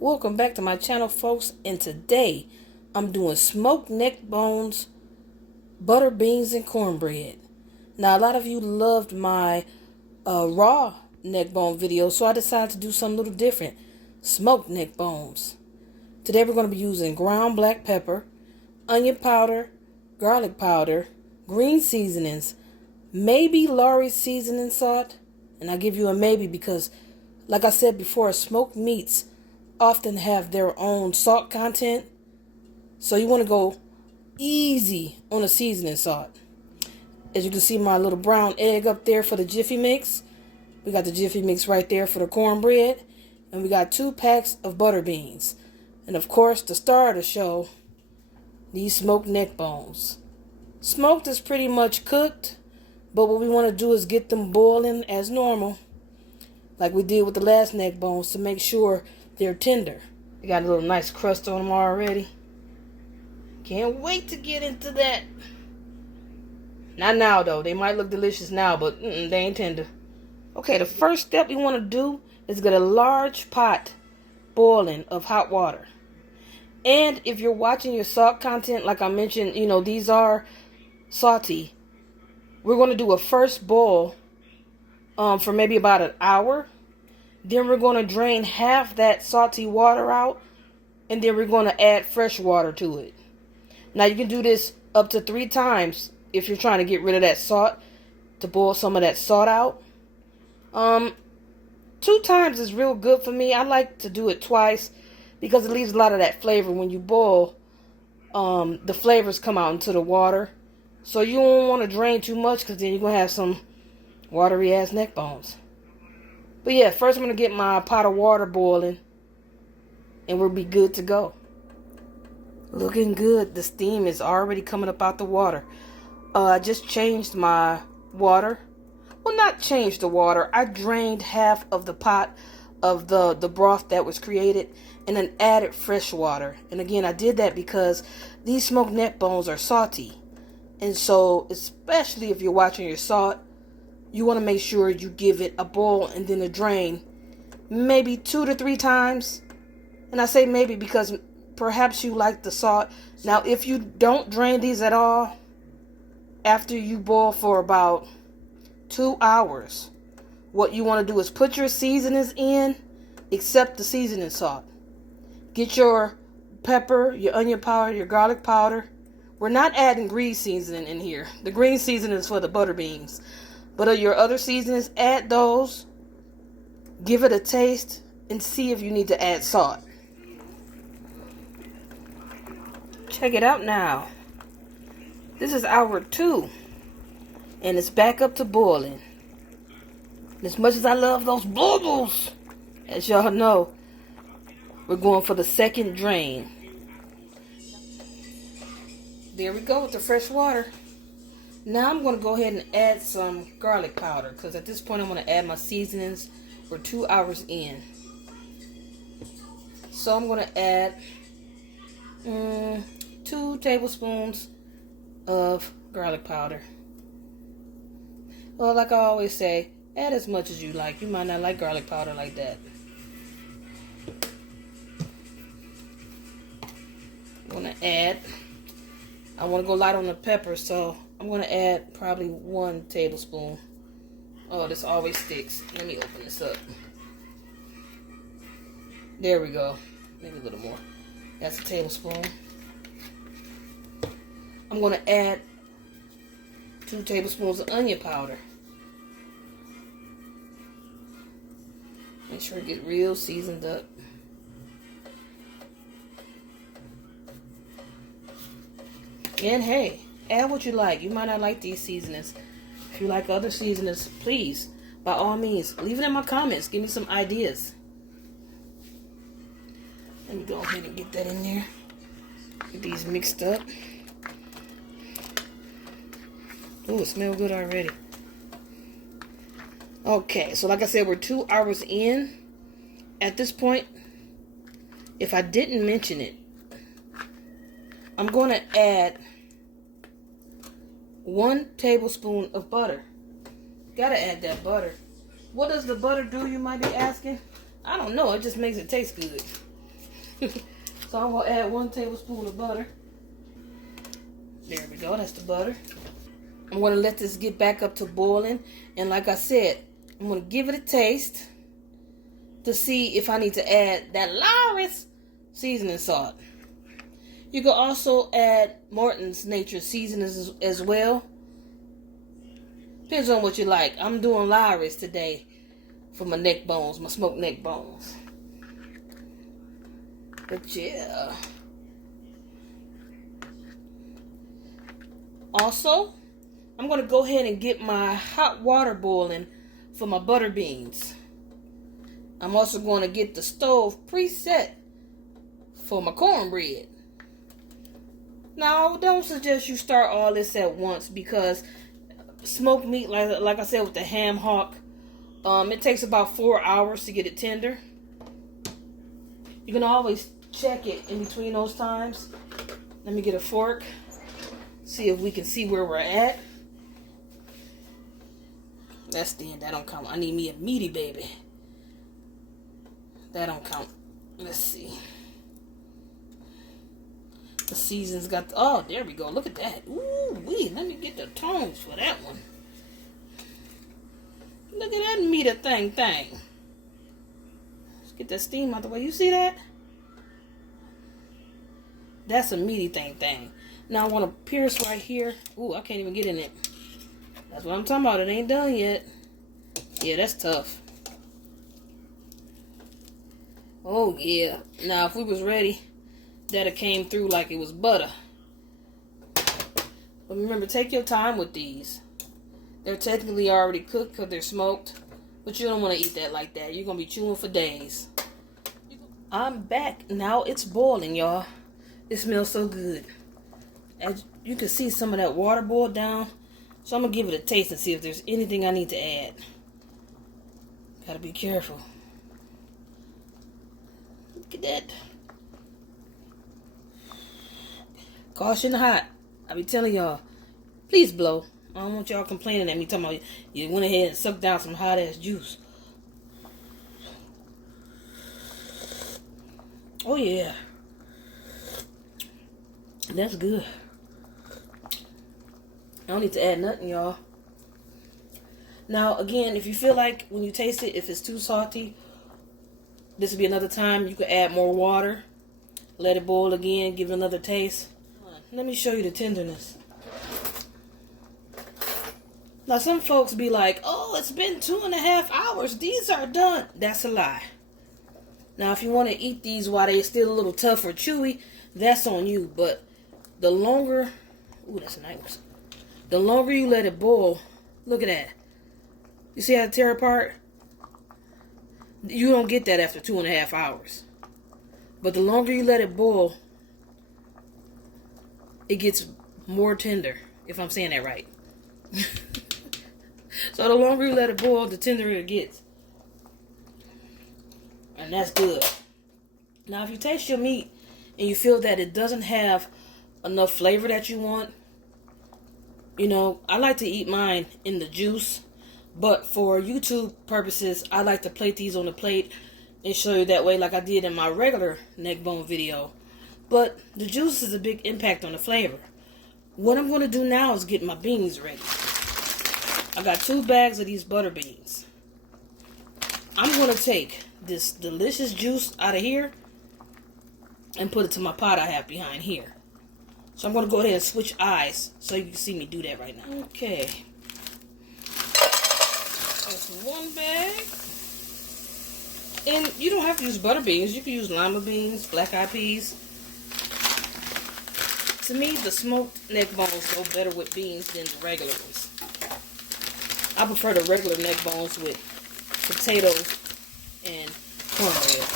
Welcome back to my channel, folks, and today I'm doing smoked neck bones, butter beans, and cornbread. Now, a lot of you loved my raw neck bone video, so I decided to do something a little different. Smoked neck bones. Today we're going to be using ground black pepper, onion powder, garlic powder, green seasonings, maybe Lawry's seasoning salt, and I give you a maybe because, like I said before, smoked meats often have their own salt content, so you want to go easy on the seasoning salt. As you can see, my little brown egg up there for the Jiffy mix. We got the Jiffy mix right there for the cornbread, and we got 2 packs of butter beans, and of course the star of the show, these smoked neck bones. Smoked is pretty much cooked, but what we want to do is get them boiling as normal, like we did with the last neck bones, to make sure they're tender. They got a little nice crust on them already. Can't wait to get into that. Not now though. They might look delicious now, but they ain't tender. Okay, the first step we want to do is get a large pot boiling of hot water. And if you're watching your salt content, like I mentioned, these are salty. We're going to do a first boil for maybe about an hour. Then we're going to drain half that salty water out, and then we're going to add fresh water to it. Now you can do this up to 3 times if you're trying to get rid of that salt, to boil some of that salt out. 2 times is real good for me. I like to do it twice because it leaves a lot of that flavor. When you boil, the flavors come out into the water. So you don't want to drain too much, because then you're going to have some watery ass neck bones. But yeah, first I'm going to get my pot of water boiling, and we'll be good to go. Looking good. The steam is already coming up out the water. I just changed my water. Well, not changed the water. I drained half of the pot of the broth that was created, and then added fresh water. And again, I did that because these smoked neck bones are salty. And so, especially if you're watching your salt, you want to make sure you give it a boil and then a drain, maybe 2 to 3 times. And I say maybe because perhaps you like the salt. Now, if you don't drain these at all, after you boil for about 2 hours, what you want to do is put your seasonings in, except the seasoning salt. Get your pepper, your onion powder, your garlic powder. We're not adding green seasoning in here. The green seasoning is for the butter beans. But your other seasonings, add those. Give it a taste and see if you need to add salt. Check it out now. This is hour 2. And it's back up to boiling. As much as I love those bubbles, as y'all know, we're going for the second drain. There we go with the fresh water. Now I'm going to go ahead and add some garlic powder, because at this point I'm going to add my seasonings. We're 2 hours in. So I'm going to add 2 tablespoons of garlic powder. Well, like I always say, add as much as you like. You might not like garlic powder like that. I'm going to add, I want to go light on the pepper, so I'm going to add probably 1 tablespoon. Oh, this always sticks. Let me open this up. There we go. Maybe a little more. That's a tablespoon. I'm going to add 2 tablespoons of onion powder. Make sure it gets real seasoned up. And hey, add what you like. You might not like these seasonings. If you like other seasonings, please, by all means, leave it in my comments. Give me some ideas. Let me go ahead and get that in there. Get these mixed up. Ooh, it smells good already. Okay, so like I said, we're 2 hours in. At this point, if I didn't mention it, I'm going to add 1 tablespoon of butter. Gotta add that butter. What does the butter do, you might be asking? I don't know. It just makes it taste good. So I'm gonna add 1 tablespoon of butter. There we go, that's the butter. I'm gonna let this get back up to boiling. And like I said, I'm gonna give it a taste to see if I need to add that Lawry's seasoning salt. You can also add Morton's Nature seasonings as well. Depends on what you like. I'm doing Lawry's today for my neck bones, my smoked neck bones. But yeah. Also, I'm going to go ahead and get my hot water boiling for my butter beans. I'm also going to get the stove preset for my cornbread. Now, I don't suggest you start all this at once because smoked meat, like I said with the ham hock, it takes about 4 hours to get it tender. You can always check it in between those times. Let me get a fork. See if we can see where we're at. That's the end. That don't count. I need me a meaty baby. That don't count. Let's see. The season's got... Oh, there we go. Look at that. Ooh, wee. Let me get the tones for that one. Look at that meaty thing. Let's get that steam out the way. You see that? That's a meaty thing. Now I want to pierce right here. Ooh, I can't even get in it. That's what I'm talking about. It ain't done yet. Yeah, that's tough. Oh, yeah. Now, if we was ready, that'd have came through like it was butter. But remember, take your time with these. They're technically already cooked because they're smoked. But you don't want to eat that like that. You're going to be chewing for days. I'm back. Now it's boiling, y'all. It smells so good. As you can see, some of that water boiled down. So I'm going to give it a taste and see if there's anything I need to add. Gotta be careful. Look at that. Caution hot. I be telling y'all, please blow. I don't want y'all complaining at me talking about you went ahead and sucked down some hot ass juice. Oh yeah. That's good. I don't need to add nothing, y'all. Now, again, if you feel like when you taste it, if it's too salty, this will be another time you can add more water. Let it boil again, give it another taste. Let me show you the tenderness. Now, some folks be like, oh, it's been 2.5 hours. These are done. That's a lie. Now, if you want to eat these while they're still a little tough or chewy, that's on you. But the longer... Ooh, that's nice. The longer you let it boil, look at that. You see how it tear apart? You don't get that after 2.5 hours. But the longer you let it boil, it gets more tender, if I'm saying that right. So the longer you let it boil, the tenderer it gets. And that's good. Now, if you taste your meat and you feel that it doesn't have enough flavor that you want, you know, I like to eat mine in the juice. But for YouTube purposes, I like to plate these on the plate and show you that way like I did in my regular neck bone video. But the juice is a big impact on the flavor. What I'm going to do now is get my beans ready. I got 2 bags of these butter beans. I'm going to take this delicious juice out of here and put it to my pot I have behind here. So I'm going to go ahead and switch eyes so you can see me do that right now. Okay. That's 1 bag. And you don't have to use butter beans. You can use lima beans, black eyed peas. To me, the smoked neck bones go better with beans than the regular ones. I prefer the regular neck bones with potatoes and cornbread.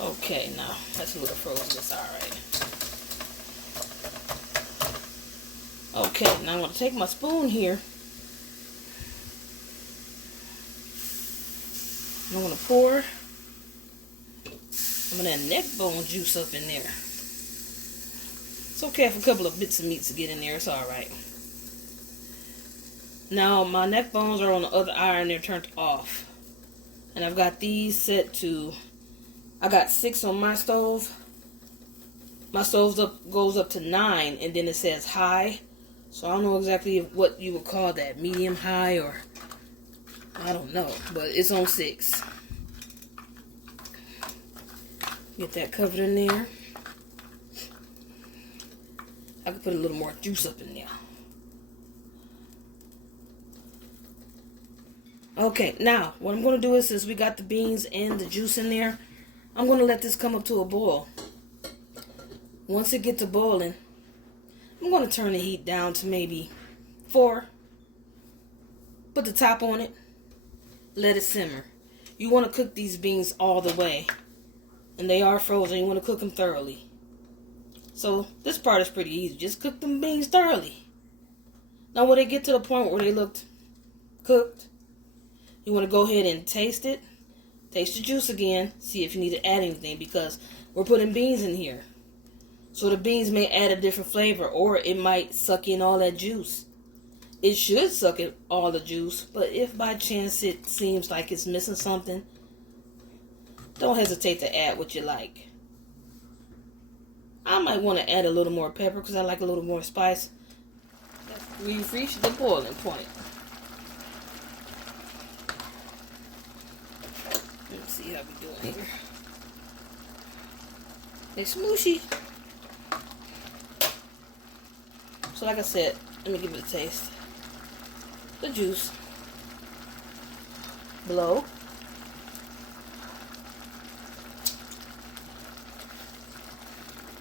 Okay, now that's a little frozen. That's alright. Okay, now I'm going to take my spoon here. I'm going to pour some of that neck bone juice up in there. It's okay if a couple of bits of meat to get in there. It's alright. Now, my neck bones are on the other iron. They're turned off. And I've got these set to, I got 6 on my stove. My stove goes up to 9, and then it says high. So I don't know exactly what you would call that, medium, high, or I don't know, but it's on 6. Get that covered in there. I could put a little more juice up in there. Okay, now what I'm going to do is, since we got the beans and the juice in there, I'm going to let this come up to a boil. Once it gets to boiling, I'm going to turn the heat down to maybe 4. Put the top on it. Let it simmer. You want to cook these beans all the way. And they are frozen. You want to cook them thoroughly. So this part is pretty easy. Just cook them beans thoroughly. Now when they get to the point where they looked cooked, you want to go ahead and taste it. Taste the juice again. See if you need to add anything, because we're putting beans in here. So the beans may add a different flavor, or it might suck in all that juice. It should suck in all the juice, but if by chance it seems like it's missing something, don't hesitate to add what you like. I might want to add a little more pepper because I like a little more spice. We've reached the boiling point. Let's see how we're doing here. It's smooshy. So like I said, let me give it a taste. The juice. Blow.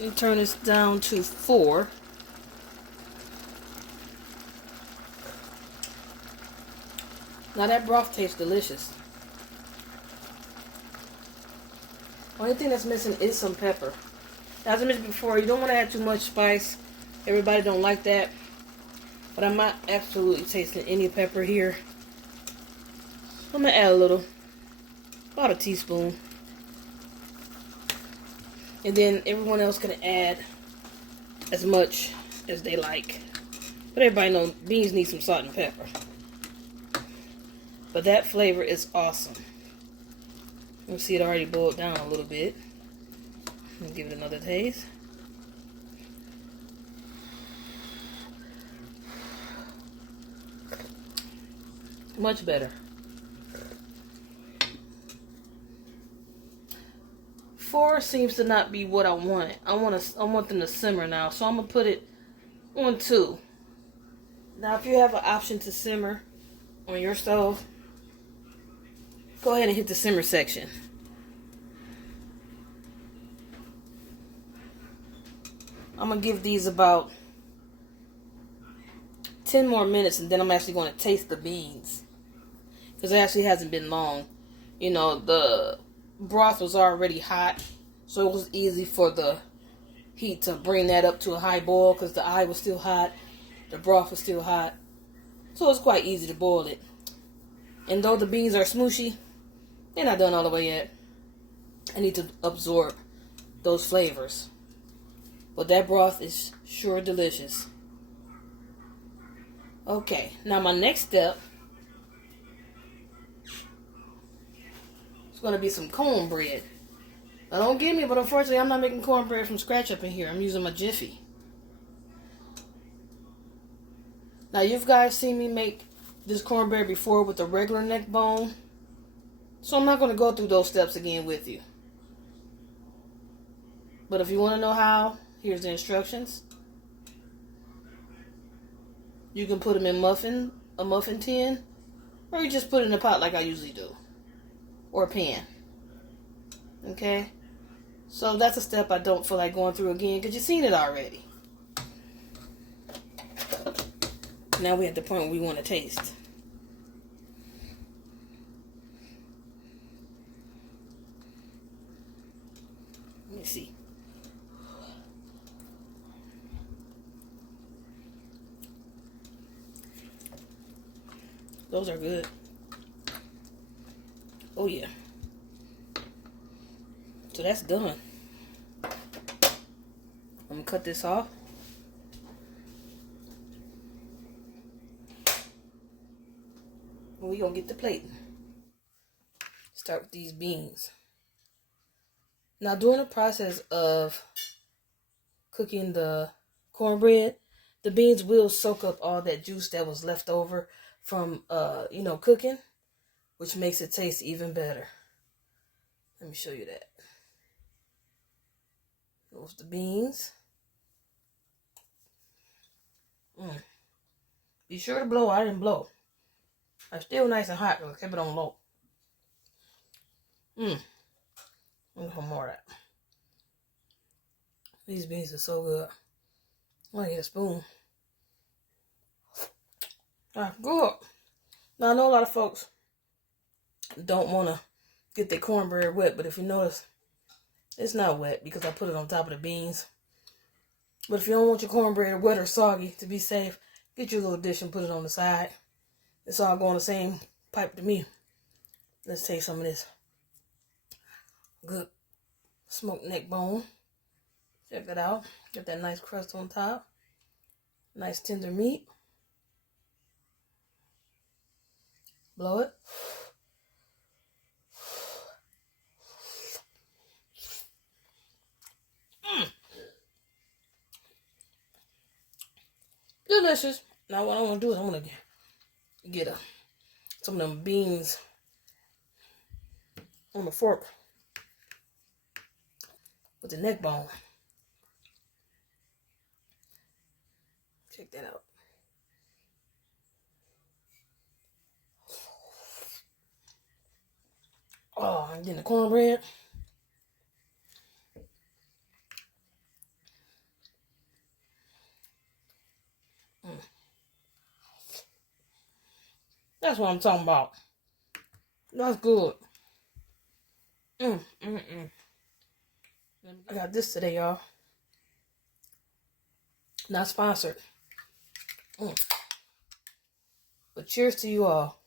And turn this down to 4. Now that broth tastes delicious. Only thing that's missing is some pepper. As I mentioned before, you don't want to add too much spice. Everybody don't like that. But I'm not absolutely tasting any pepper here. I'm going to add a little. About a teaspoon. And then everyone else can add as much as they like. But everybody knows beans need some salt and pepper. But that flavor is awesome. You see it already boiled down a little bit. I'll give it another taste. Much better. 4 seems to not be what I want. I want them to simmer now, so I'm gonna put it on 2. Now, if you have an option to simmer on your stove, go ahead and hit the simmer section. I'm gonna give these about 10 more minutes, and then I'm actually gonna taste the beans, because it actually hasn't been long. You know, the broth was already hot, so it was easy for the heat to bring that up to a high boil, because the eye was still hot, the broth was still hot, so it's quite easy to boil it. And though the beans are smooshy, they're not done all the way yet. I need to absorb those flavors, but that broth is sure delicious. Okay, now my next step going to be some cornbread. Now don't get me, but unfortunately I'm not making cornbread from scratch up in here. I'm using my Jiffy. Now you guys seen me make this cornbread before with the regular neck bone, so I'm not going to go through those steps again with you. But if you want to know how, here's the instructions. You can put them in a muffin tin, or you just put it in a pot like I usually do. Or a pan. Okay? So that's a step I don't feel like going through again, because you've seen it already. Now we're at the point where we want to taste. Let me see. Those are good. Oh yeah. So that's done. I'm gonna cut this off. And we're gonna get the plate. Start with these beans. Now, during the process of cooking the cornbread, the beans will soak up all that juice that was left over from, cooking, which makes it taste even better. Let me show you that. Those the beans. Be sure to blow. I didn't blow. I'm still nice and hot because I kept it on low. Let me put more of that. These beans are so good. I want to get a spoon. Good. Now, I know a lot of folks don't want to get their cornbread wet, but if you notice, it's not wet because I put it on top of the beans. But if you don't want your cornbread wet or soggy, to be safe, get your little dish and put it on the side. It's all going the same pipe to me. Let's take some of this good smoked neck bone. Check that out. Get that nice crust on top. Nice tender meat. Blow it. Delicious. Now what I'm going to do is I'm going to get some of them beans on the fork with the neck bone. Check that out. Oh, I'm getting the cornbread. That's what I'm talking about. That's good. I got this today, y'all. Not sponsored. But cheers to you all.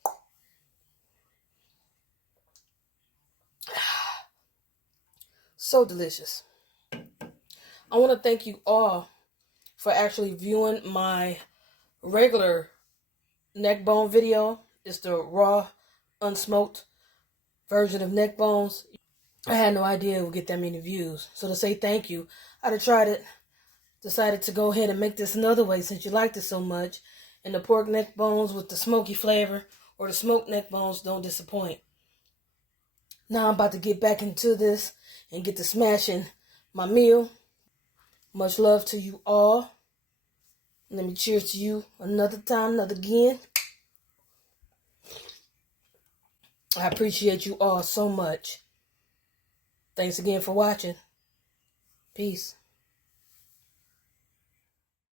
So delicious. I want to thank you all for actually viewing my regular neck bone video. It's the raw, unsmoked version of neck bones. I had no idea it would get that many views. So to say thank you, I'd have tried it. Decided to go ahead and make this another way since you liked it so much. And the pork neck bones with the smoky flavor or the smoked neck bones don't disappoint. Now I'm about to get back into this and get to smashing my meal. Much love to you all. Let me cheers to you another time, another again. I appreciate you all so much. Thanks again for watching. Peace.